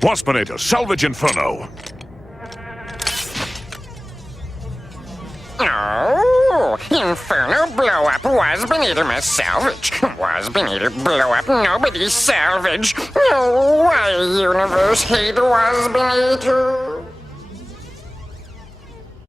Waspinator, salvage Inferno! Oh, Inferno blow up, Waspinator must salvage. Waspinator blow up, nobody salvage. Oh, why universe hate Waspinator?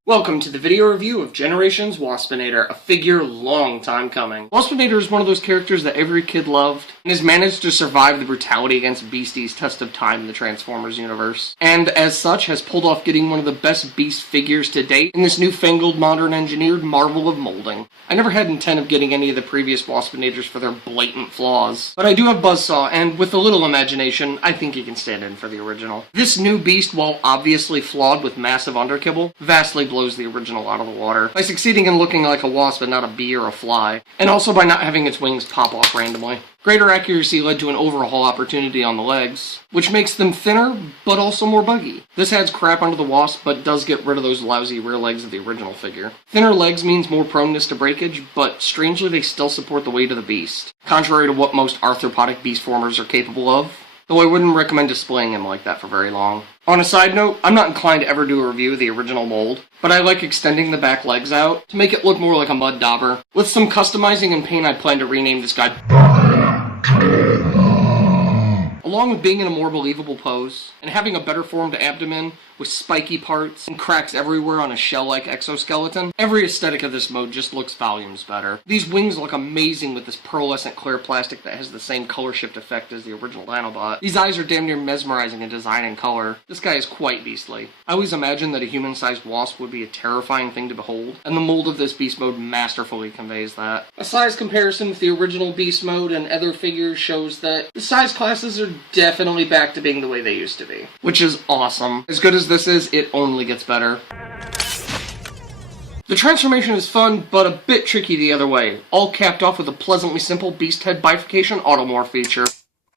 Welcome to the video review of Generations Waspinator, a figure long time coming. Waspinator is one of those characters that every kid loved, and has managed to survive the brutality against Beastie's test of time in the Transformers universe. And as such, has pulled off getting one of the best Beast figures to date in this newfangled, modern engineered marvel of molding. I never had intent of getting any of the previous Waspinators for their blatant flaws, but I do have Buzzsaw, and with a little imagination, I think he can stand in for the original. This new Beast, while obviously flawed with massive underkibble, vastly blows the original out of the water by succeeding in looking like a wasp and not a bee or a fly, and also by not having its wings pop off randomly. Greater accuracy led to an overhaul opportunity on the legs, which makes them thinner, but also more buggy. This adds crap onto the Wasp, but does get rid of those lousy rear legs of the original figure. Thinner legs means more proneness to breakage, but strangely they still support the weight of the Beast, contrary to what most arthropodic beast formers are capable of, though I wouldn't recommend displaying him like that for very long. On a side note, I'm not inclined to ever do a review of the original mold, but I like extending the back legs out to make it look more like a mud dauber. With some customizing and paint, I plan to rename this guy along with being in a more believable pose, and having a better formed abdomen with spiky parts and cracks everywhere on a shell-like exoskeleton. Every aesthetic of this mode just looks volumes better. These wings look amazing with this pearlescent clear plastic that has the same color shift effect as the original Dinobot. These eyes are damn near mesmerizing in design and color. This guy is quite beastly. I always imagined that a human-sized wasp would be a terrifying thing to behold, and the mold of this beast mode masterfully conveys that. A size comparison with the original beast mode and other figures shows that the size classes are definitely back to being the way they used to be, which is awesome. As good as this is, it only gets better. The transformation is fun, but a bit tricky the other way, all capped off with a pleasantly simple beast head bifurcation automorph feature.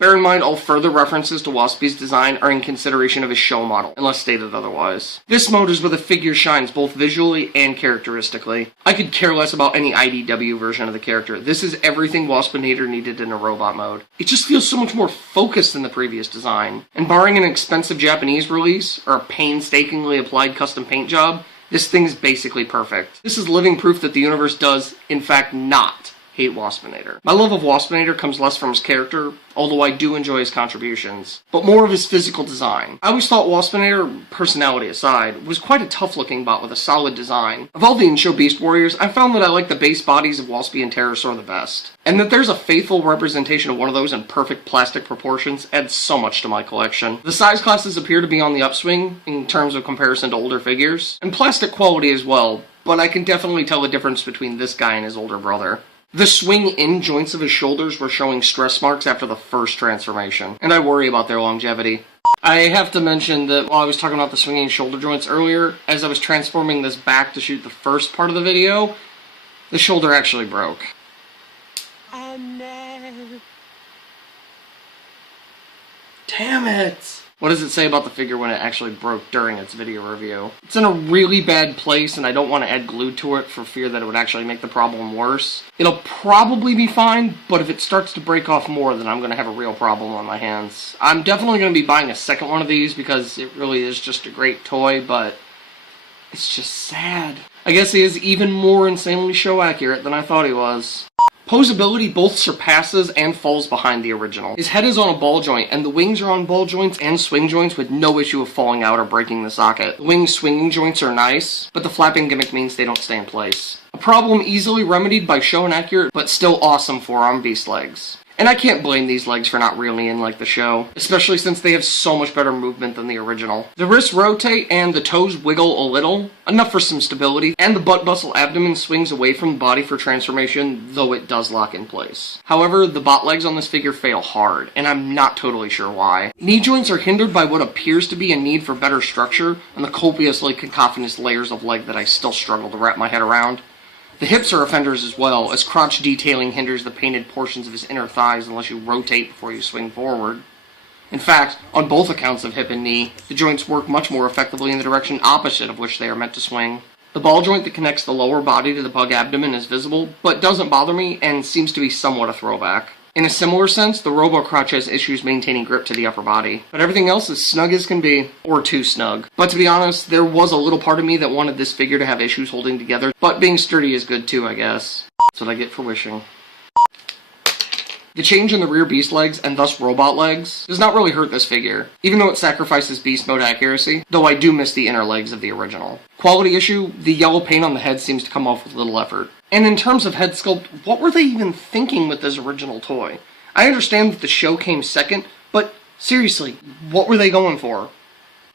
Bear in mind, all further references to Waspy's design are in consideration of his show model, unless stated otherwise. This mode is where the figure shines both visually and characteristically. I could care less about any IDW version of the character. This is everything Waspinator needed in a robot mode. It just feels so much more focused than the previous design. And barring an expensive Japanese release, or a painstakingly applied custom paint job, this thing's basically perfect. This is living proof that the universe does, in fact, not hate Waspinator. My love of Waspinator comes less from his character, although I do enjoy his contributions, but more of his physical design. I always thought Waspinator, personality aside, was quite a tough-looking bot with a solid design. Of all the in-show Beast Warriors, I found that I like the base bodies of Waspy and Pterosaur the best, and that there's a faithful representation of one of those in perfect plastic proportions adds so much to my collection. The size classes appear to be on the upswing in terms of comparison to older figures, and plastic quality as well, but I can definitely tell the difference between this guy and his older brother. The swing-in joints of his shoulders were showing stress marks after the first transformation, and I worry about their longevity. I have to mention that while I was talking about the swinging shoulder joints earlier, as I was transforming this back to shoot the first part of the video, the shoulder actually broke. Oh no. Damn it! What does it say about the figure when it actually broke during its video review? It's in a really bad place, and I don't want to add glue to it for fear that it would actually make the problem worse. It'll probably be fine, but if it starts to break off more, then I'm going to have a real problem on my hands. I'm definitely going to be buying a second one of these because it really is just a great toy, but it's just sad. I guess he is even more insanely show accurate than I thought he was. Posability both surpasses and falls behind the original. His head is on a ball joint, and the wings are on ball joints and swing joints with no issue of falling out or breaking the socket. The wing swinging joints are nice, but the flapping gimmick means they don't stay in place. A problem easily remedied by show and accurate, but still awesome forearm beast legs. And I can't blame these legs for not reeling in like the show, especially since they have so much better movement than the original. The wrists rotate and the toes wiggle a little, enough for some stability, and the butt bustle abdomen swings away from the body for transformation, though it does lock in place. However, the bot legs on this figure fail hard, and I'm not totally sure why. Knee joints are hindered by what appears to be a need for better structure, and the copiously cacophonous layers of leg that I still struggle to wrap my head around. The hips are offenders as well, as crotch detailing hinders the painted portions of his inner thighs unless you rotate before you swing forward. In fact, on both accounts of hip and knee, the joints work much more effectively in the direction opposite of which they are meant to swing. The ball joint that connects the lower body to the pug abdomen is visible, but doesn't bother me and seems to be somewhat a throwback. In a similar sense, the Robo-Crotch has issues maintaining grip to the upper body, but everything else is snug as can be, or too snug. But to be honest, there was a little part of me that wanted this figure to have issues holding together, but being sturdy is good too, I guess. That's what I get for wishing. The change in the rear beast legs, and thus robot legs, does not really hurt this figure, even though it sacrifices beast mode accuracy, though I do miss the inner legs of the original. Quality issue, the yellow paint on the head seems to come off with little effort. And in terms of head sculpt, what were they even thinking with this original toy? I understand that the show came second, but seriously, what were they going for?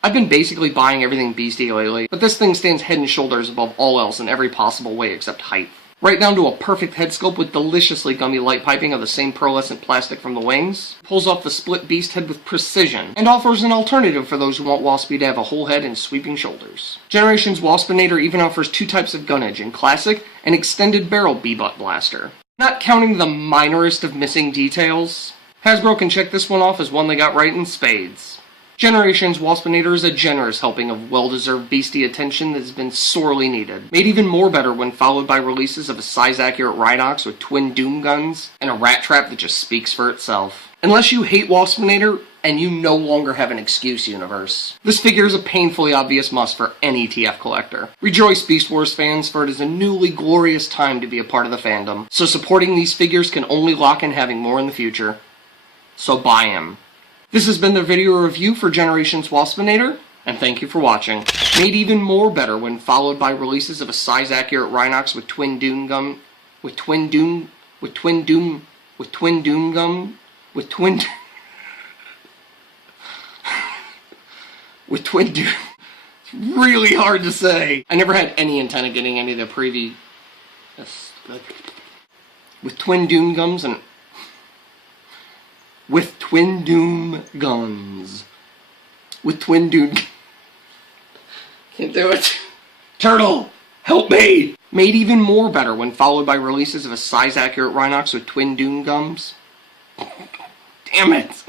I've been basically buying everything beastie lately, but this thing stands head and shoulders above all else in every possible way except height. Right down to a perfect head sculpt with deliciously gummy light piping of the same pearlescent plastic from the wings, pulls off the split beast head with precision, and offers an alternative for those who want Waspy to have a whole head and sweeping shoulders. Generations Waspinator even offers two types of gunnage in classic and extended barrel B-butt blaster. Not counting the minorest of missing details, Hasbro can check this one off as one they got right in spades. Generations Waspinator is a generous helping of well-deserved beastie attention that has been sorely needed. Made even more better when followed by releases of a size-accurate Rhinox with twin Doom guns, and a rat trap that just speaks for itself. Unless you hate Waspinator, and you no longer have an excuse, universe. This figure is a painfully obvious must for any TF collector. Rejoice, Beast Wars fans, for it is a newly glorious time to be a part of the fandom. So supporting these figures can only lock in having more in the future. So buy 'em. This has been the video review for Generations Waspinator, and thank you for watching. Made even more better when followed by releases of a size-accurate Rhinox with twin Doom gum, with twin Doom gum. It's really hard to say. I never had any intent of getting any of the previous. With twin Doom gums and. With twin Doom guns. With twin Doom. Can't do it. Turtle, help me! Made even more better when followed by releases of a size-accurate Rhinox with twin Doom gums. Damn it!